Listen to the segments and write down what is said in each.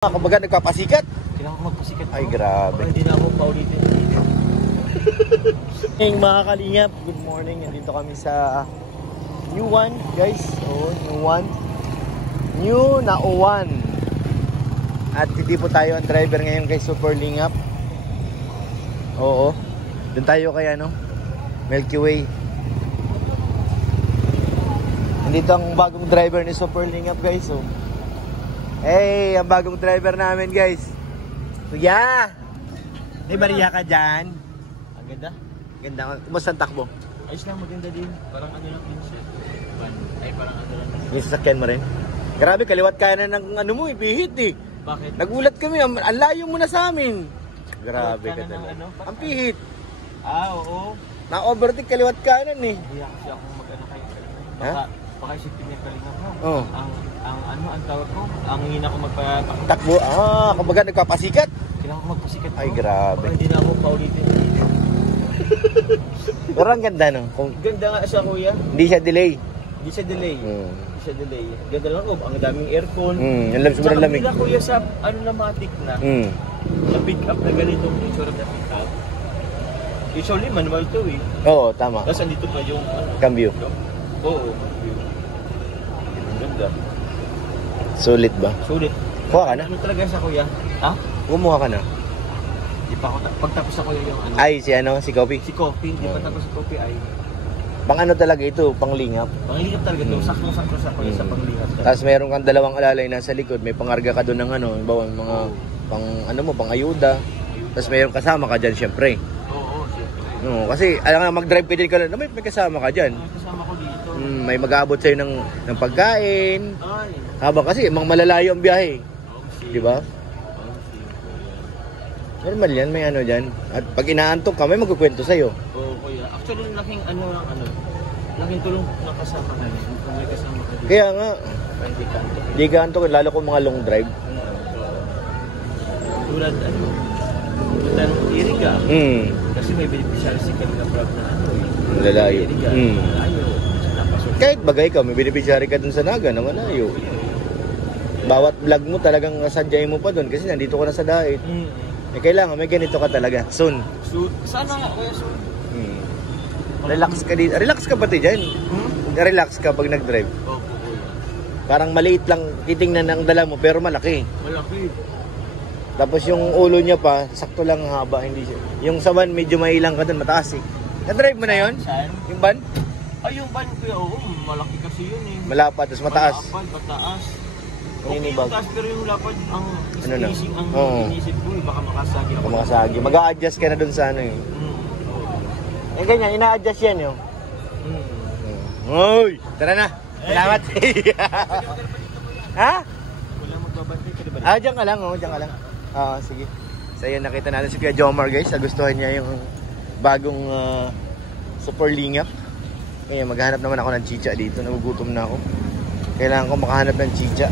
Kumbaga nagpapasikat. Kailangan ko magpasikat. Ay, grabe. Hindi na ako paulitin. Hey, mga kalingap, good morning. Nandito kami sa New One, guys. Oo, New One. New na Uwan. At hindi po tayo ang driver ngayon kay Super Lingap. Oo. Doon tayo kay Milky Way. Nandito ang bagong driver ni Super Lingap, guys. Oh. Hey, ang bagong driver namin, guys. Kuya! May bariya ka dyan? Ang ganda. Ganda. Kumusta ang takbo? Ayos lang, maganda din. Parang ano lang pinset. Ay, parang ano lang. Yung sasakyan mo rin? Grabe, kaliwat kanan ng mo, pihit eh. Bakit? Nagulat kami, ang layo mo na sa amin. Grabe ka talaga. Ang pihit. Oo. Na-overtake kaliwat kanan eh. Hindi kasi ako mag-ano kayo. Ha? Baka isipin niya kalingap mo. Oo. Ang tawag ko, ang hina ko magpatakbo. Takbo, kumbaga nagpapasikat. Kailangan ko magpasikat. Ay, grabe. Hindi na ako paulitin. Pero ang ganda, no? Ganda nga siya, kuya. Hindi siya delay. Hindi siya delay. Hindi siya delay. Ganda lang ko, ang daming aircon. Ang lamig, sobrang lamig. Tsaka kuya sa matic na. Na pick up na ganitong itsura na pick up. Usually manual to eh. Oo, tama. Tapos andito pa yung Cambio. Oo. Ganda. Sulit ba? Sulit. Kuha ka na? Ano talaga sa kuya? Ha? Kumuha ka na? Di pa ako pagtapos ako yung Ay, si Kopi. Si Kopi, hindi pa tapos si Kopi ay. Pang ano talaga ito, pang lingap. Panglingap talaga ito, sakto-sakto sa kuya sa panglingap. Tapos meron kang dalawang alalay nasa likod, may pangarga ka doon ng mga pang ayuda. Tapos meron kasama ka diyan syempre. Oo, syempre. No, kasi alam nga mag-drive ka din ka na, may kasama ka diyan. Kasama ko dito. May mag-aabot sa'yo ng pagkain. Ay. Habang kasi malalayo ang biyahe. Di ba? Normal yan, may ano dyan. At pag inaantok ka, may magkukwento sa'yo. Oo, kuya. Actually, laking laking tulong na kasama ka. Kung may kasama ka dito. Kaya nga, Hindi ka di ka antok. antok, lalo kung mga long drive. Tulad, punta ng Iriga. Kasi may beneficiary si Kalina Prab na Lalayo. Iriga. Lalayo. Kahit bagay ka, may beneficiary ka dun sa Naga na malayo. Bawat vlog mo talagang sadyain mo pa dun kasi nandito ka na sa Dait. Eh, kailangan may ganito ka talaga. Soon. Sana nga, kuya, soon. Relax ka dito. Relax ka pati dyan. Relax ka pag nag-drive. Opo, kuya. Parang maliit lang titingnan ng dala mo pero malaki. Malaki. Tapos yung ulo niya pa, sakto lang ang haba. Hindi siya. Yung sa van, medyo mailang ka dun, mataas eh. Na-drive mo na yun? Saan? Yung van? Ay, yung van, kuya, oo. Malaki kasi yun eh. Malapad, tapos mataas. Malapad, mataas. Yung Okay, inibag. yung taas, pero yung lapad, ang Ano na? isip ang Oo. inisip ko, baka makasagi ako. Kumakasagi. Mag-a-adjust ka na dun sa ano eh. Eh ganyan, ina-adjust yan yun. Uy! Tara na! Salamat! Ha? Wala magbabantay ka, diba? Diyan ka lang, diyan ka lang. Sige. So yun, nakita natin si Kuya Jomar, guys. Nagustuhan niya yung bagong Super Lingap. Kaya maghahanap naman ako ng chicha dito. Nagugutom na ako. Kailangan ko makahanap ng chicha.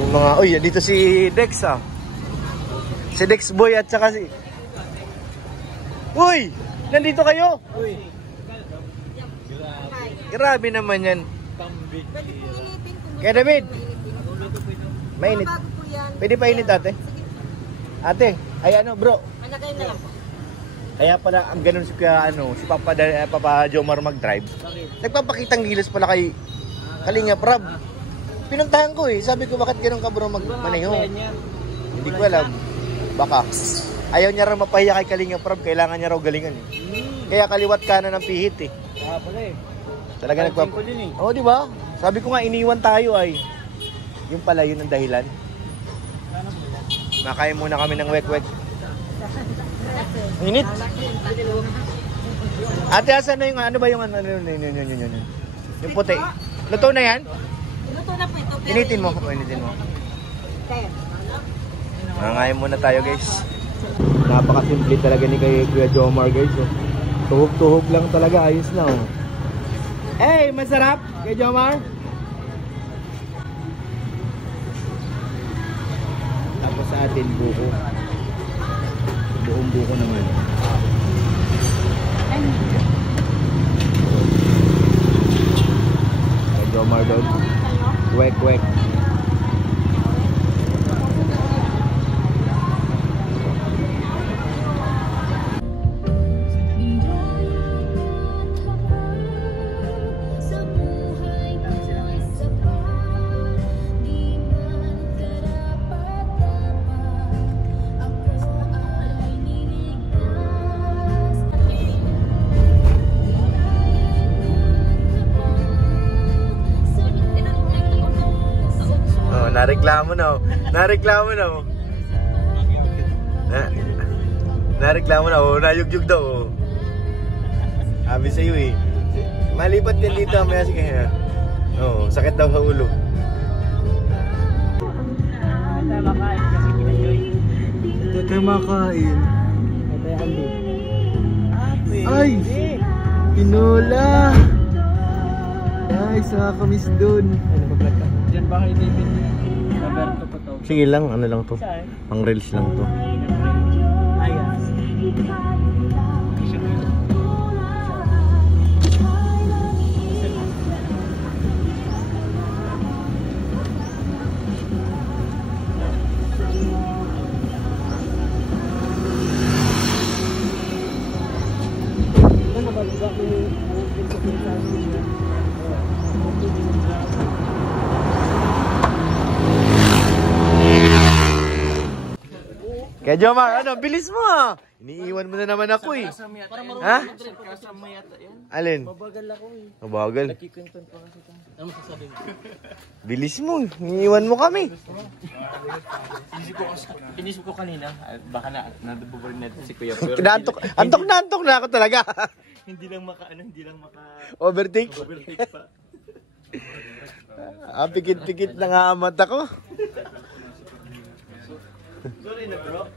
Yung mga, dito si Dex Si Dex Boy at saka si... Uy! Nandito kayo! Uy! Grabe naman yan. Kaya David, mainit. Pwede pa init ate? Ate, ay bro. Managay na lang po. Kaya pala ang ganun si Papa Jomar mag-drive. Nagpapakitang gilas pala kay Kalinga Prab. Pinuntahan ko eh. Sabi ko bakit ganun ka bro magmaneho? Hindi ko alam. Baka. Ayaw niya raw mapahiya kay Kalinga Prab. Kailangan niya raw galingan eh. Kaya kaliwat kanan ng pihit eh. Pala eh. Talaga Oo, di ba? Sabi ko nga iniwan tayo ay. Yung pala yun ang dahilan. Makain muna kami ng wek-wek. Init. Ate, asan na yung ano ba yung yung puti? Luto na yan? Luto na po ito. Initin mo. Initin mo. Nangain muna tayo guys. Napakasimple talaga ni Kuya Jomar guys. Tuhog-tuhog lang talaga. Ayos na oh. Hey, masarap Kuya Jomar. Tapos sa atin buko. Buong buko naman. Kuya Jomar doon. Wek-wek. nareklamo na, oh. Nareklamo na, oh. Nareklamo na, oh. Nayugyug daw, oh. Sabi sa'yo, eh. Malipat din dito, maya sige. Oo, sakit daw sa ulo. Ito tayo makain. Ay! Pinola! Guys, nakakamiss dun. Diyan ba kay David? Roberto pa to. Sige lang, ano lang to. Pang reels lang to. Kaya Jomar, ano, bilis mo ah. Iniiwan mo na naman ako eh. Ha? Alin? Mabagal ako eh. Mabagal. Nakikwinton pa kasi ito. Ano masasabi mo? Bilis mo, iniiwan mo kami. Inisip ko kanina, baka nabuburin natin si Kuya. Antok na ako talaga. Hindi lang maka Overtake? overtake pa. Pikit-pikit na nga ang mata ko. Sorry na bro.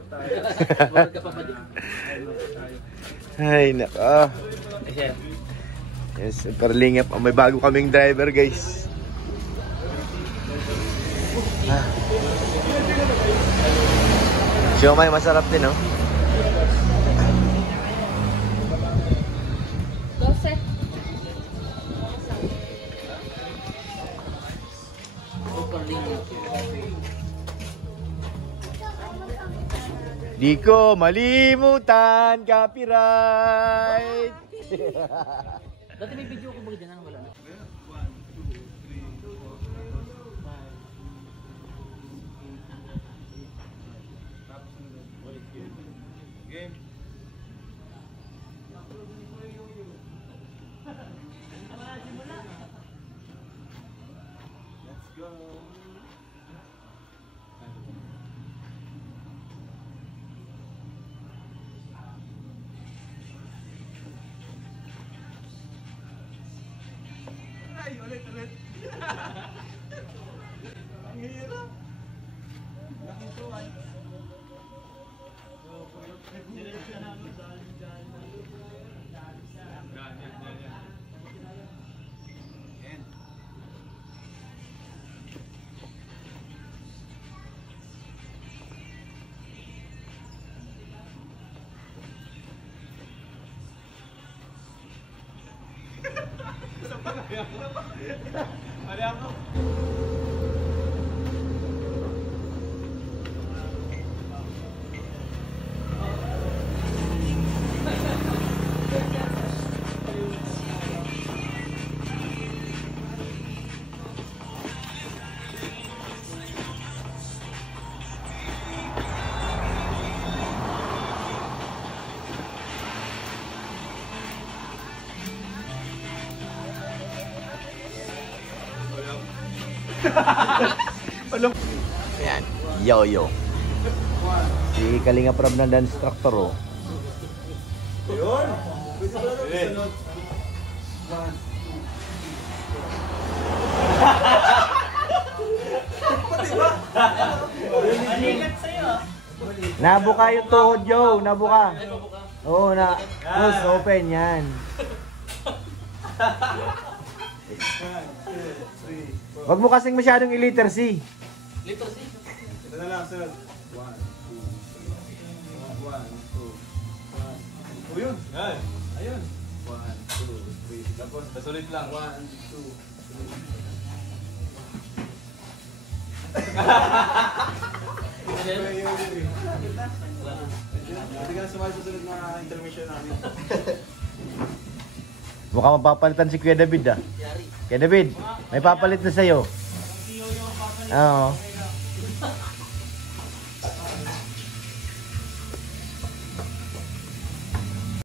Ay, naka. Yes, parlingap. May bago kaming driver, guys. Siomay, masarap din, no? 12. Di ko malimutan, copyright. Dati may video ko ba dyan? Wala na. Ayan, yo-yo. Si Kalinga Prab na dance instructor, oh. Nabuka yung tuhod, Joe. Nabuka. Oo, na. Close, open, yan. Wag mo kasing masyadong i-letter C. Letter C? Ito na lang, sir. 1, 2. 1, 2. O yun. Yan. Ayun. 1, 2, 3. Tapos, sulit lang. 1, 2, 3. Hindi ka na sumali sa sunod na intermission namin. Mukhang mapapalitan si Kuya David, ah. Kuya David, may papalit na sa'yo. Oo.